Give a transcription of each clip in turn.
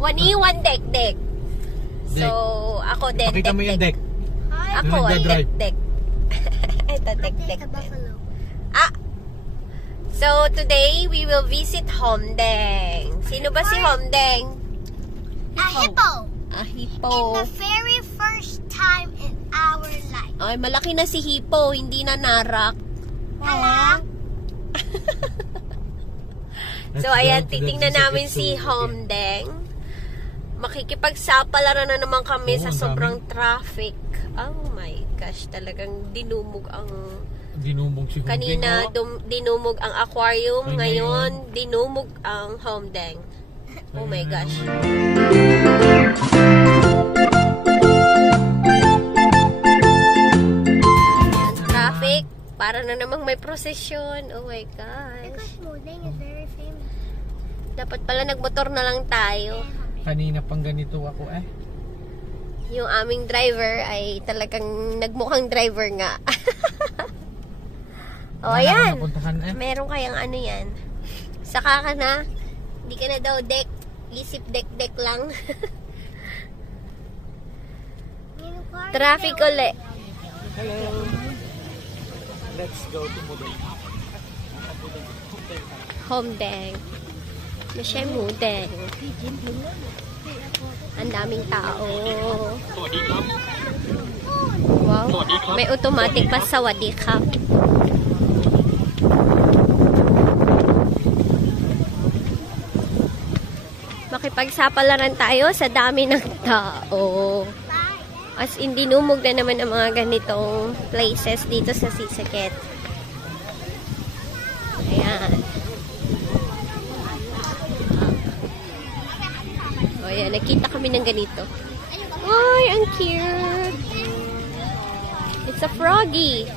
1E1 deck. So, ako din Pakita mo yung deck. Ako Yung ay nagdadrive. deck. Ito deck. So, today, we will visit Homdeng. Sino ba si Homdeng? A hippo. A In hippo. the very first time in our life. Ay, malaki na si hippo, hindi na narak. Hello? So, ayan, titingnan namin si Homdeng. Makikipagsapalaran na naman kami sa sobrang traffic. Oh my gosh, talagang dinumog si Homdeng. Kanina, dinumog ang aquarium. Ngayon, dinumog ang Homdeng. Oh my gosh. Traffic. Para na namang may prosesyon. Oh my gosh. Because Homdeng is very famous. Dapat pala nagmotor na lang tayo. Kanina pang ganito ako Yung aming driver ay talagang nagmukhang driver nga. O, ayan. Meron kayang ano yan. Saka ka na. Hindi ka na daw deck. Isip deck lang. Traffic ulit. Hello. Let's go to Homdeng. Masya Mudeng. Ang daming tao. Wow. May automatic pa sa Wadikap. Makipagsapalaran tayo sa dami ng tao. As in, dinumog na naman ang mga ganitong places dito sa Sisaket. Ayan. O yan, nakita kami ng ganito. Ay, ang cute! It's a froggy.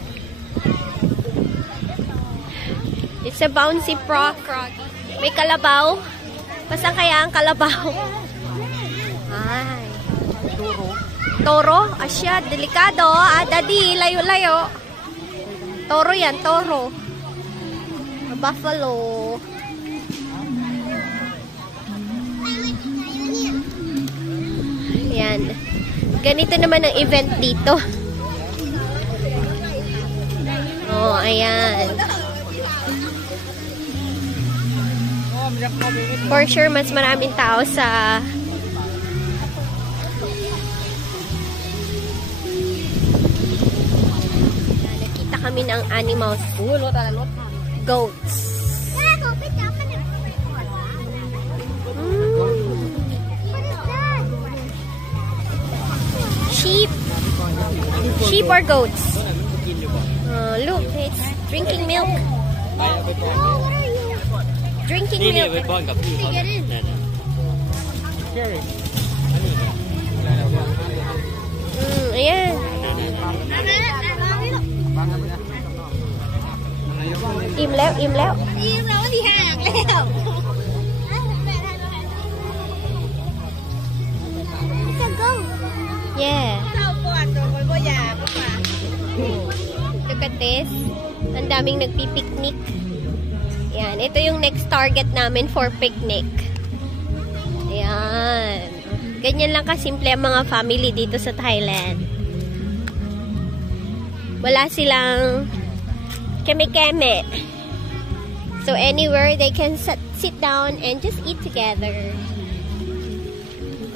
It's a bouncy froggy. May kalabaw. Pasan kaya ang kalabaw? Ay. Toro? Asya, delikado. Daddy, layo-layo. Toro yan, toro. Buffalo. Yan. Ganito naman ang event dito. Oh, ayan. For sure, mas maraming tao sa nakita kami ng animals. Goats. Sheep or goats? Look, it's drinking milk. Drinking milk. Ayan. Im leo. Yeah. Look at this. Ang daming nagpipiknik. Yan. Ito yung next target namin for picnic. Ayan. Ganyan lang kasimple ang mga family dito sa Thailand. Wala silang keme-keme. So anywhere they can sit down and just eat together.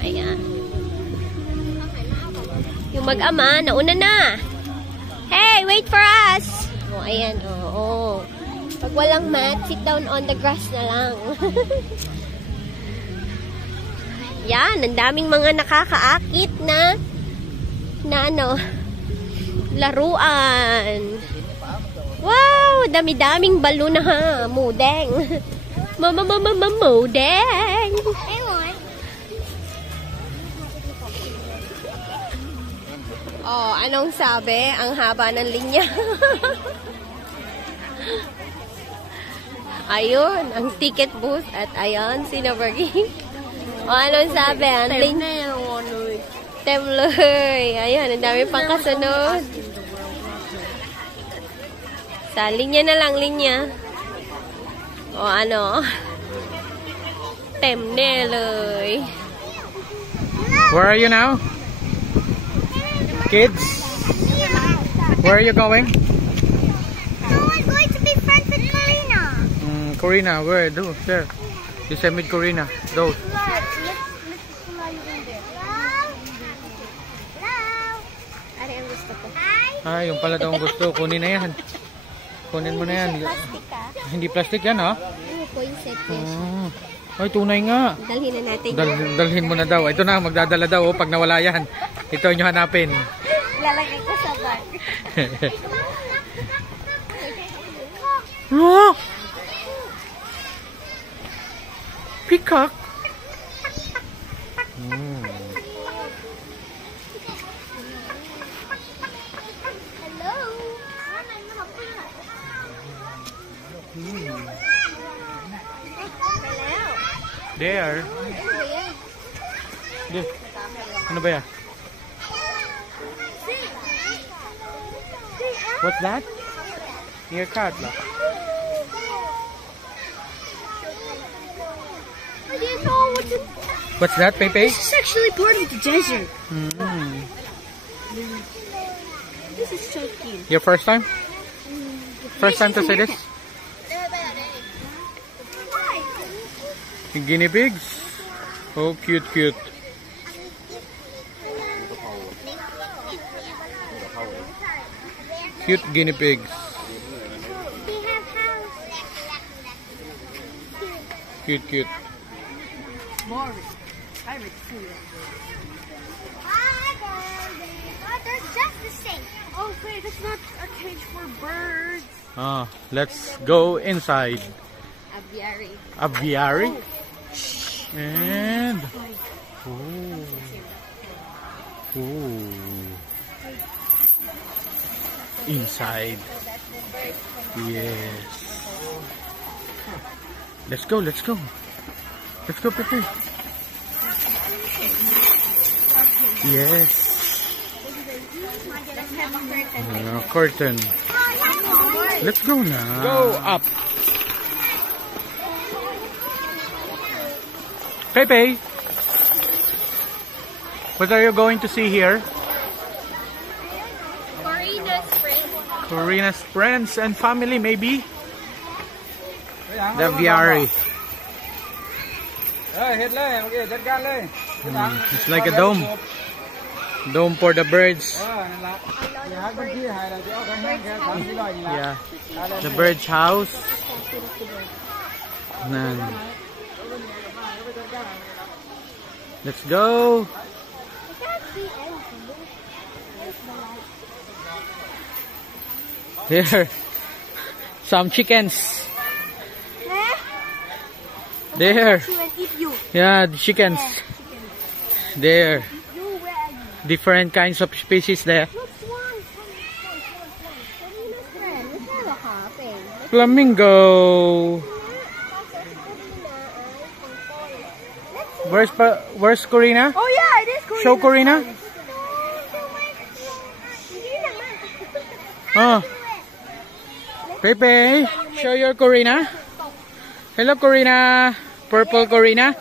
Ayan. Yung mag-ama, nauna na. Hey, wait for us! Oh, ayan, oo. Pag walang mat, sit down on the grass na lang. Yan, ang daming mga nakakaakit na laruan. Wow, dami-daming balon na ha. Mudeng. Mudeng. Oh, anong sabi? Ang haba ng linya. Ayun, ang ticket booth. At ayun, Sinabergi. O, anong sabi? Ang linya. Temloy. Ayun, ang dami pang kasunod. Sa linya na lang, linya. O, ano? Temneloy. Where are you now? Kids? Where are you going? No, I'm going to be friends with Karina. Corina, where? Do, there. You said meet Corina. Those. Ano yung gusto ko? Ah, yung pala daw ang gusto. Kunin na yan. Kunin mo na yan. Plastic ka? Hindi plastic yan, ha? Ano po yung set fish? Ay, tunay nga. Dalhin na natin. Dalhin mo na daw. Ito na, magdadala daw. Pag nawala yan. Ito yung hanapin. Ilalagay ko sa bag. Look! Peacock. Hello. There. There. Ano ba yan? What's that? Your cat lah. What's that, Pepe? This is actually part of the desert. This is so cute. Your first time? First time to see this? Guinea pigs? Oh, cute, cute. Cute guinea pigs. Cute, cute. Oh, they're just the same. Oh, wait, it's not a cage for birds. Ah, let's go inside. Aviary. Aviary? And inside. Yes. Let's go, let's go. Let's go, Pepe. Yes. Curtain. Let's go now. Go up. Pepe, what are you going to see here? Corina's friend. Corina's friends and family, maybe? The aviary. It's like a dome. Dome for the birds. Yeah. The bird's house. Nan. Let's go. There. Some chickens. There. Yeah, the chickens. There. Different kinds of species there. Flamingo. Where's Corina? Oh, yeah, it is Corina. Show Corina. Oh. Pepe, show your Corina. Hello, Corina. Purple Corina.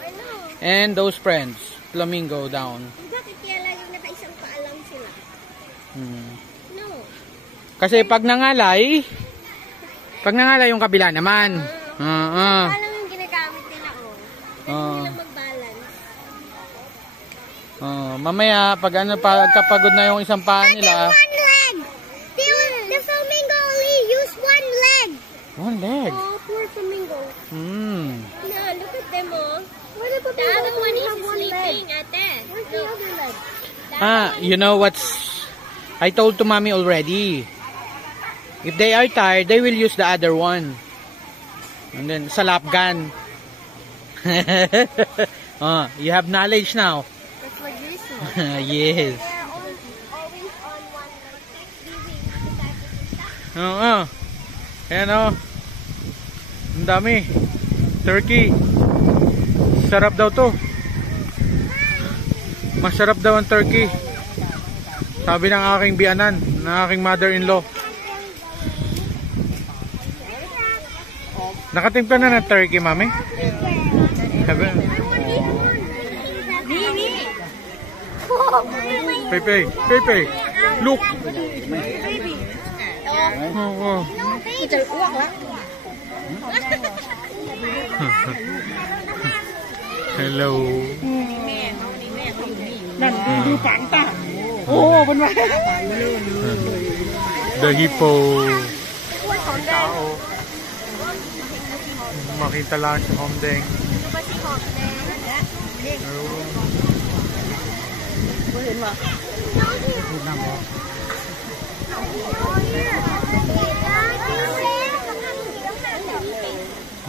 And those friends. Flamingo down. Bakit kaya laging naka-isang paa lang sila? No. Kasi pag nangalay yung kabila naman. Alam yung ginagamit nila, oh. Hindi nila mag-balance. Mamaya, pagkapagod na yung isang paa nila. One leg! The flamingo only use one leg! One leg? Oh, poor flamingo. No, look at them, oh. The other one is sleeping, ate. Where's the other leg? You know what's... I told to mommy already. If they are tired, they will use the other one. And then, sa lap gun. You have knowledge now. That's what you're saying. Yes. They're always on one leg. Oo. Ayan o. Ang dami. Turkey. Sarap daw to. Masarap daw ang turkey. Sabi ng aking biyanan, ng aking mother-in-law. Nakatimpla na ng turkey, mami? Pepe, Pepe, look. Oh. Hello. นั่นดูฝังตาโอ้บนไว้ The hippo. Tao. Makita lang si Homdeng.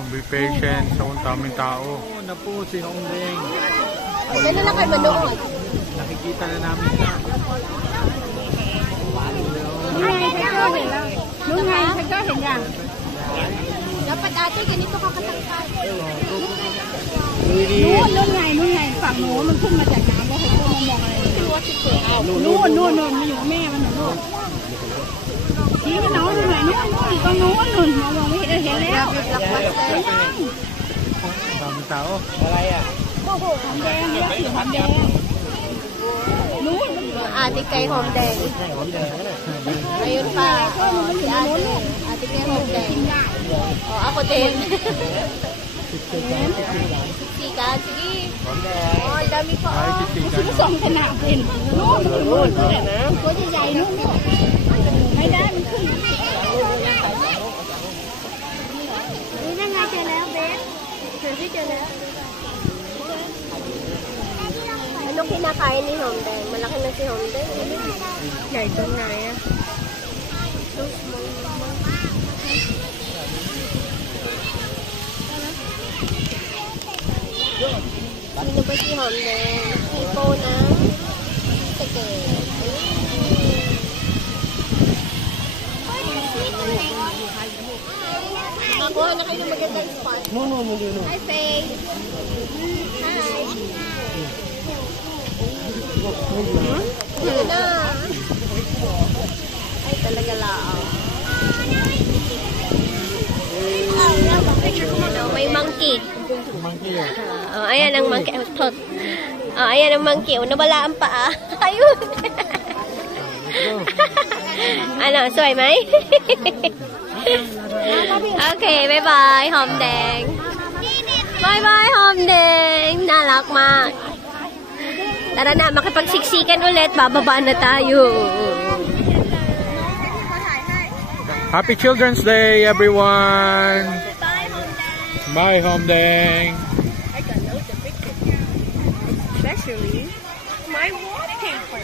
Be patient sa kung tamang tao. Na po si Homdeng. Saan na lang kayo manood? Nakikita na namin siya. Nung nga, ito rin yan. Dapat ate, ganito ka katangkad. Nung nga,ฝั่งหนูมันขึ้นมาจากน้ำแล้วเห็นว่ามันมองอะไรนู่นมาอยู่แม่มันนู่นชี้ไปน้องตรงไหนนู่นตรงนู้นมองไม่เห็นแล้ว Daming tao. Malaya. หอมแดงเรียกสีหอมแดงนู่น Ate kay Homdeng. Ayun pa. Si ate. Ate kay Homdeng. Oh, ako din. Siksikan. Sige. Oh, dami pa. Ay, titigan. ส่งขนาดเป็นนู่นตัวใหญ่ๆนู่นไม่ได้มันขึ้น นี่นั่งไงเจอแล้วเบสเจอที่เจอแล้ว Anong kinakain ni Homdeng? Malaki na si Homdeng.ใหญ่ตรงไหนอ่ะ Sino ba si Homdeng? Hippo na. Sige. Nakakuha na kayo ng magandang spot. Hi, Faye. Hi. Yun na. Ay, talaga lang. May monkey. Ayan ang monkey. Ayan ang monkey. Nawala ang paa. Ayun. Ano, suway may? Okay, bye-bye, Homdeng. Bye-bye, Homdeng. Nalakmak. Tara na, makipagsiksikan ulit. Bababa na tayo. Happy Children's Day, everyone. Bye, Homdeng. Especially my wallpaper.